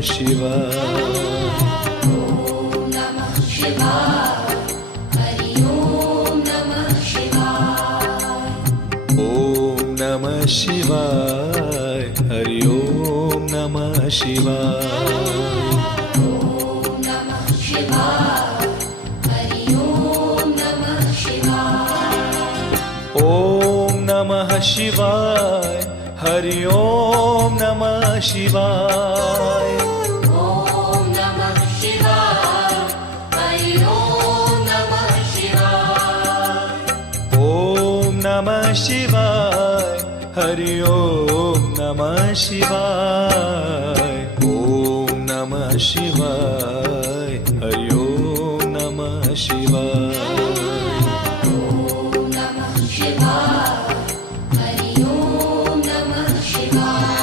शिवाय। ॐ नमः शिवाय। हरि ॐ नमः शिवाय। ॐ नमः शिवाय। हरि ॐ नमः शिवाय। ॐ नमः शिवाय। हरि ॐ नमः शिवाय। ॐ नमः शिवाय। हरि ॐ नमः शिवाय। ॐ नमः शिवाय। हरि ॐ नमः शिवाय। ॐ नमः शिवाय। हरि ॐ नमः शिवाय। ॐ नमः शिवाय। हरि ॐ नमः शिवाय। ॐ नमः शिवाय। हरि ॐ नमः शिवाय।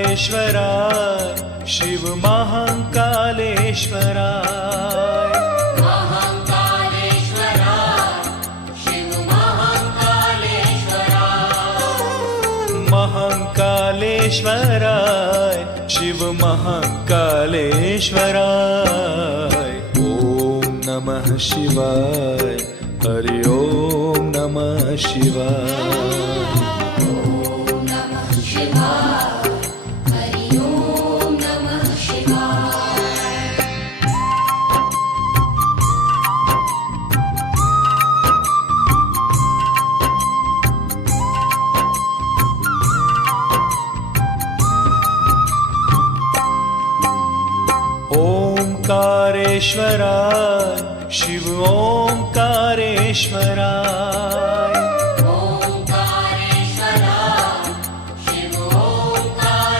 महाकालेश्वराय शिव महाकालेश्वराय। महाकालेश्वराय शिव महाकालेश्वराय। महाकालेश्वराय शिव महाकालेश्वराय। ॐ नमः शिवाय। हरि ॐ नमः शिवाय। ॐ नमः शिवाय। हरि ॐ नमः शिवाय। ओंकारेश्वराय शिव ओंकारेश्वराय। ओंकारेश्वराय शिव ओंकारेश्वराय।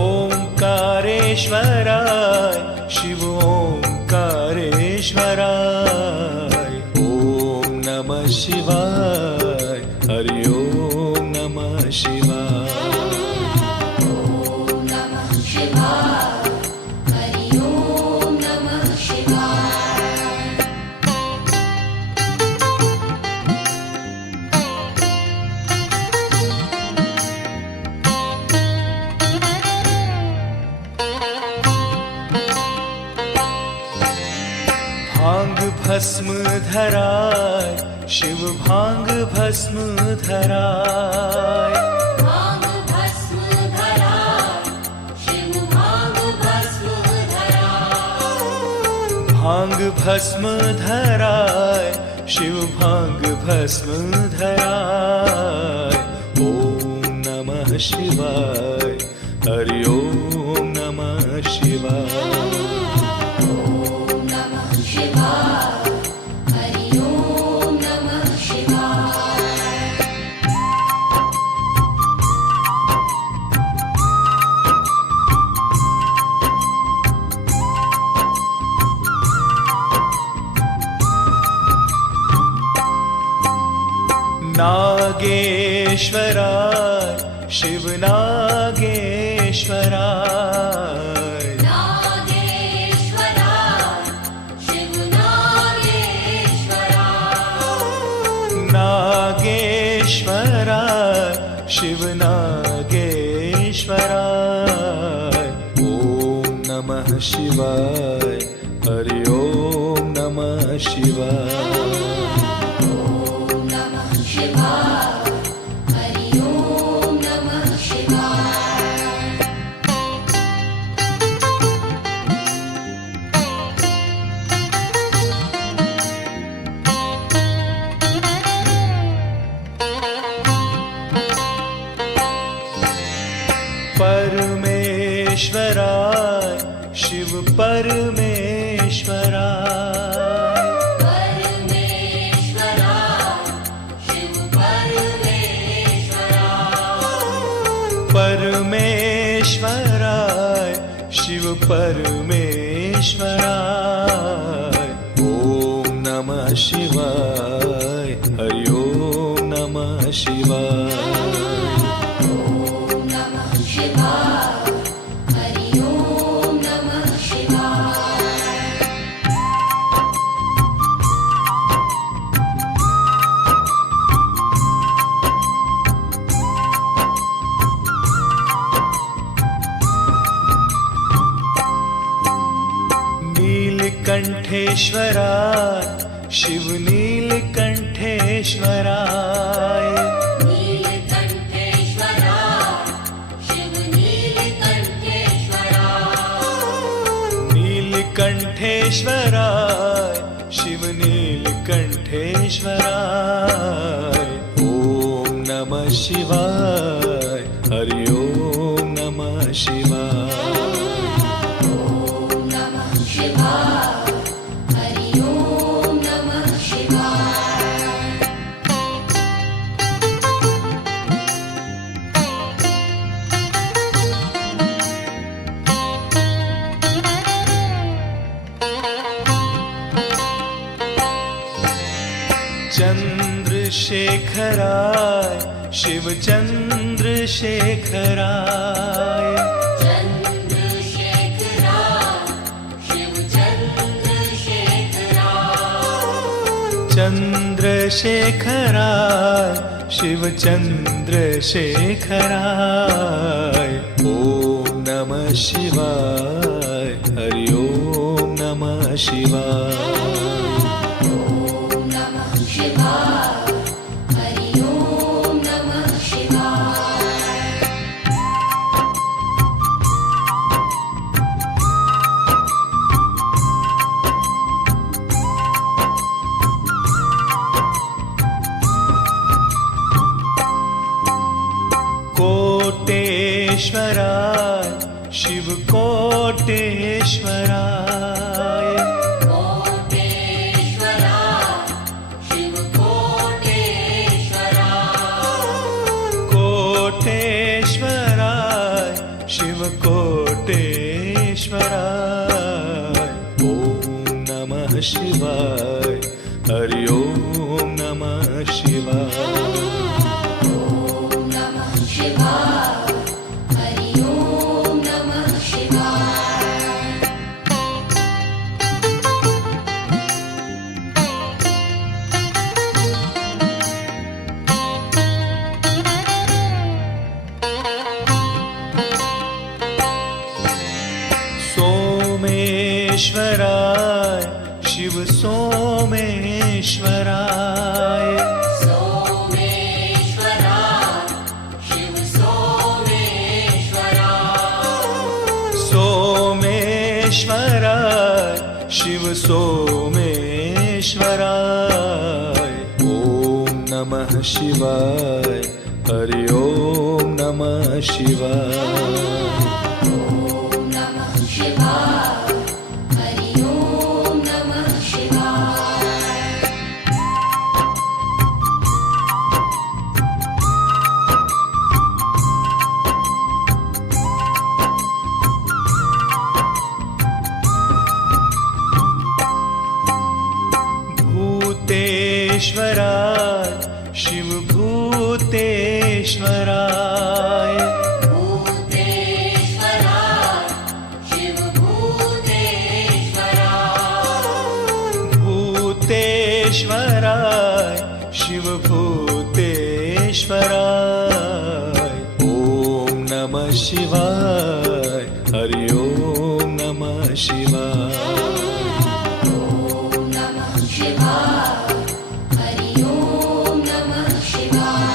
ओंकारेश्वराय शिव ओंकारेश्वराय। ॐ नमः शिवाय। हरि ॐ नमः शिवाय। ॐ नमः शिवाय। हरि ॐ नमः शिवाय। भांग भस्म धराय शिव भांग भस्म धराय। भांग भस्म धराय शिव भांग भस्म धराय। भांग भस्म धराय शिव भांग भस्म धराय। ॐ नमः शिवाय। हरि ॐ नमः शिवाय। ॐ नमः शिवाय। हरि ॐ नमः शिवाय। नागेश्वराय शिव नागेश्वराय। नागेश्वराय शिव नागेश्वराय। नागेश्वराय शिव नागेश्वराय। ॐ नमः शिवाय। हरि ॐ नमः शिवाय। ॐ नमः शिवाय। हरि ॐ नमः शिवाय। परमेश्वराय शिव परमेश्वराय। परमेश्वराय शिव परमेश्वराय। परमेश्वराय शिव परमेश्वराय। ॐ नमः शिवाय। हरि ॐ नमः शिवाय। ॐ नमः नीलकंठेश्वराय शिव नीलकंठेश्वराय नीलकंठेश्वराय शिव नीलकंठेश्वराय ओम नमः शिवाय हरि ओम नमः शिवाय ॐ नमः शिवाय हरि ॐ नमः शिवाय चंद्रशेखराय शिव चंद्रशेखराय चंद्रशेखराय शिव चंद्रशेखराय ओम नमः शिवाय हरि ओम नमः शिवाय ॐ नमः शिवाय हरि ॐ नमः शिवाय कोटेश्वराय शिव कोटेश्वराय कोटेश्वराय शिव कोटेश्वराय ओम नमः शिवाय हरि ओम नमः शिवाय ॐ नमः शिवाय हरि ॐ नमः शिवाय सोमेश्वराय शिव सोमेश्वराय सोमेश्वराय शिव सोमेश्वराय ओम नमः शिवाय हरि ओम नमः शिवाय ॐ नमः शिवाय हरि ॐ नमः शिवाय भूतेश्वराय शिव भूतेश्वराय भूतेश्वराय शिव भूतेश्वराय ओम नमः शिवाय हरि ओम नमः शिवाय ॐ नमः शिवाय हरि ॐ नमः शिवाय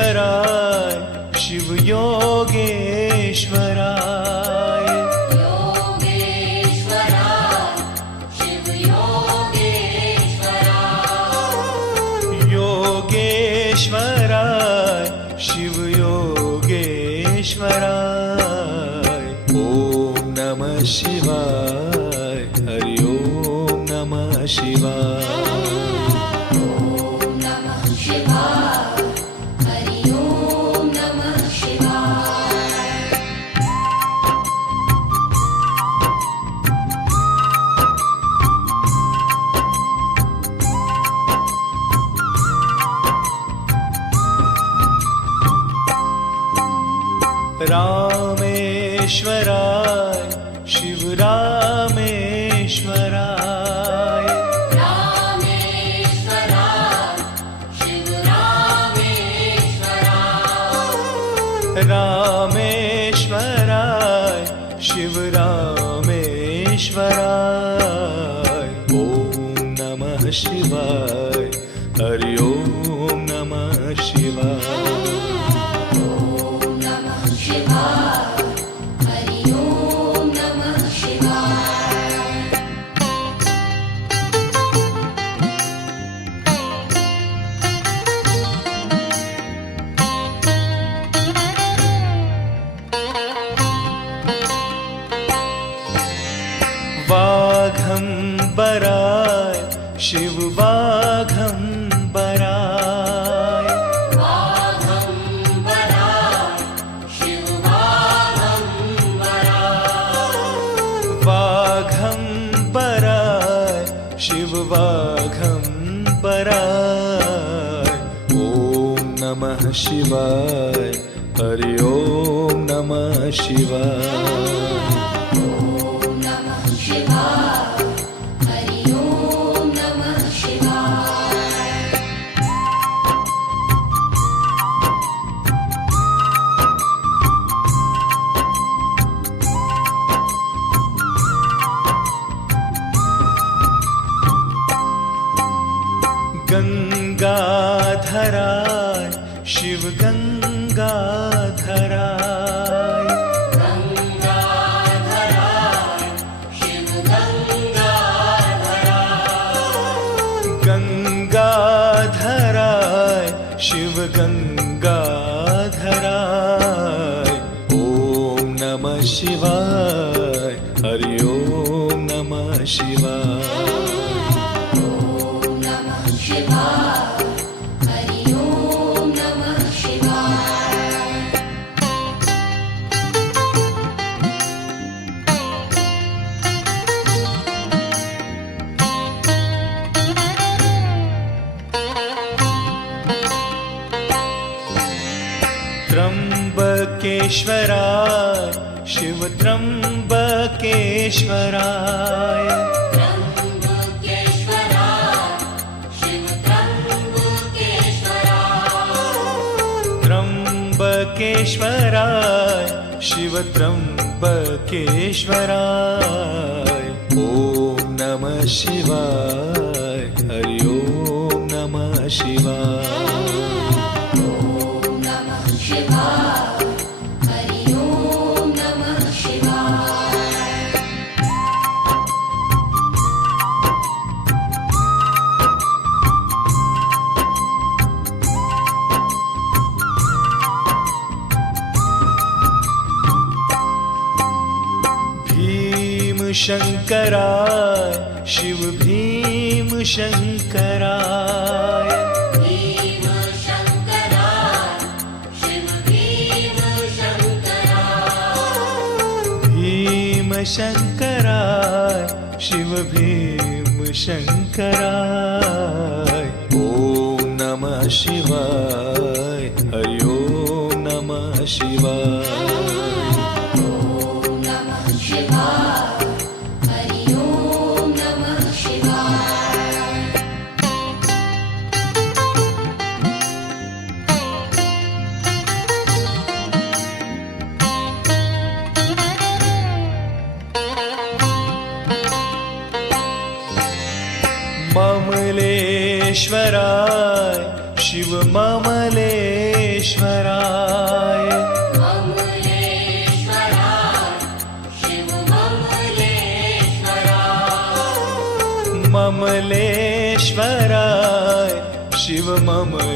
योगेश्वराय शिव योगेश्वराय योगेश्वराय शिव योगेश्वराय ओम नमः शिवाय हरि ओम नमः शिवाय ॐ नमः शिवाय हरि ॐ नमः शिवाय रामेश्वराय शिव रामेश्वराय रामेश्वराय शिव रामेश्वराय रामेश्वराय शिव रामेश्वराय ॐ नमः शिवाय हरि ओम नमः शिवाय ॐ नमः शिवाय हरि ओम नमः शिवाय वाघंबराय शिव वाघंबराय वाघंबराय शिव वाघंबराय वाघंबराय शिव वाघंबराय ॐ नमः शिवाय हरि ओम नमः शिवाय ॐ नमः शिवाय हरि ओम नमः शिवाय गंगाधराय शिव गंगाधराय गंगाधराय शिव गंगाधराय गंगाधराय शिव गंगाधराय ॐ नमः शिवाय हरि ओम नमः शिवाय ॐ नमः शिवाय हरि ओम नमः शिवाय त्र्यंबकेश्वराय शिव त्र्यंबकेश्वराय त्र्यंबकेश्वराय शिव त्र्यंबकेश्वराय त्र्यंबकेश्वराय शिव त्र्यंबकेश्वराय ॐ नमः शिवाय हरि ओम नमः शिवाय ॐ नमः शिवाय हरि ओम नमः शिवाय भीमशंकराय शिव भीमशंकराय भीमशंकराय शिव भीमशंकराय भीमशंकराय शिव भीमशंकराय ॐ नमः शिवाय हरि ओम नमः शिवाय ॐ नमः शिवाय हरि ओम नमः शिवाय ममलेश्वराय शिव ममलेश्वराय ममलेश्वराय शिव ममलेश्वराय ममलेश्वराय शिव ममलेश्वराय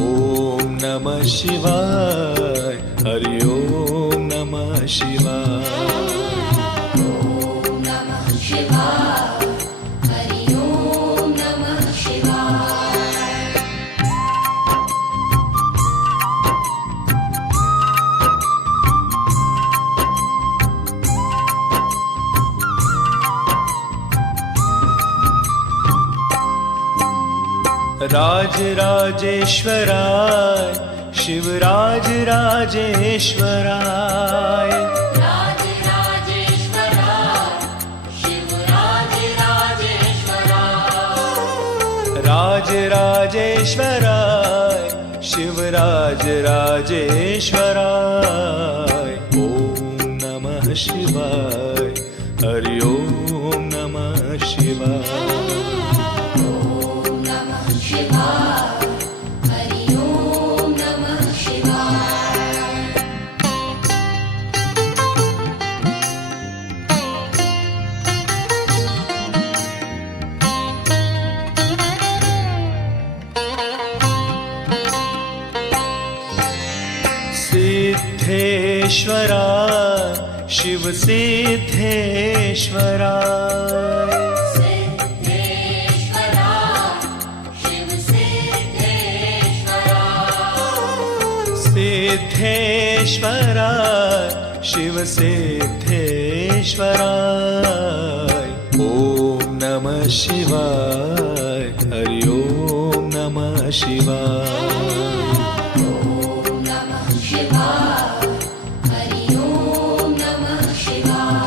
ॐ नमः शिवाय हरि ओम नमः शिवाय ॐ नमः शिवाय हरि ओम नमः शिवाय राजराजेश्वराय शिवराज राजेश्वराय राजराजेश्वराय शिवराज राजेश्वराय ओम नमः शिवाय हरि ओम नमः शिवाय ॐ नमः शिवाय हरि ॐ नमः शिवाय सिद्धेश्वराय शिव सिद्धेश्वराय सिद्धेश्वराय शिव सिद्धेश्वराय ओम नमः शिवाय हरि ओम नमः शिवाय ॐ नमः शिवाय हरि ॐ नमः शिवाय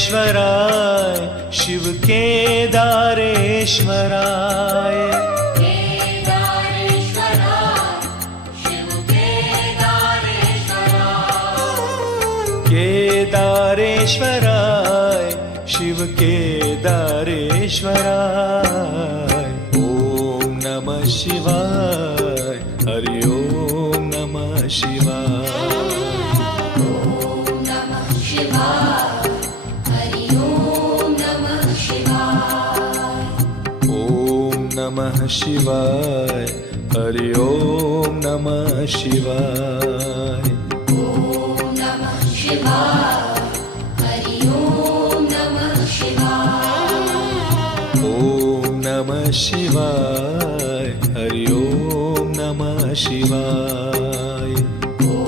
केदारेश्वराय शिव केदारेश्वराय केदारेश्वराय शिव केदारेश्वराय ओम नमः शिवाय हरि ओम नमः शिवाय ॐ नमः शिवाय हरि ॐ नमः शिवाय ओम नमः शिवाय हरि ओम नमः शिवाय ॐ नमः शिवाय हरि ॐ नमः शिवाय ओम नमः शिवाय हरि ओम नमः शिवाय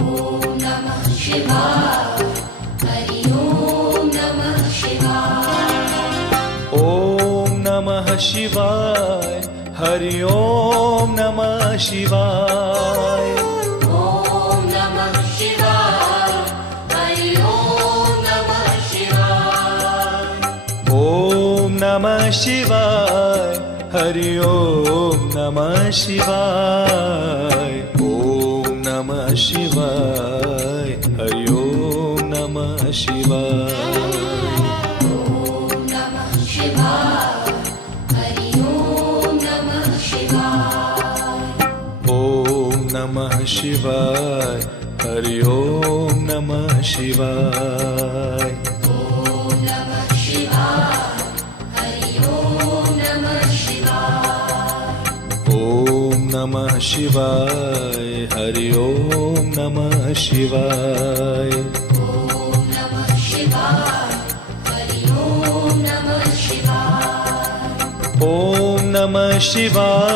ॐ नमः शिवाय हरि ॐ नमः शिवाय ओम नमः शिवाय हरि ओम नमः शिवाय ॐ नमः शिवाय हरि ॐ नमः शिवाय ओम नमः शिवाय हरि ओम नमः शिवाय ओम नमः शिवाय हरि ओम नमः शिवाय ॐ नमः शिवाय हरि ॐ नमः शिवाय ओम नमः शिवाय हरि ओम नमः शिवाय ॐ नमः शिवाय हरि ॐ नमः शिवाय ओम नमः शिवाय हरि ओम नमः शिवाय ॐ नमः शिवाय हरि ॐ नमः शिवाय ओम नमः शिवाय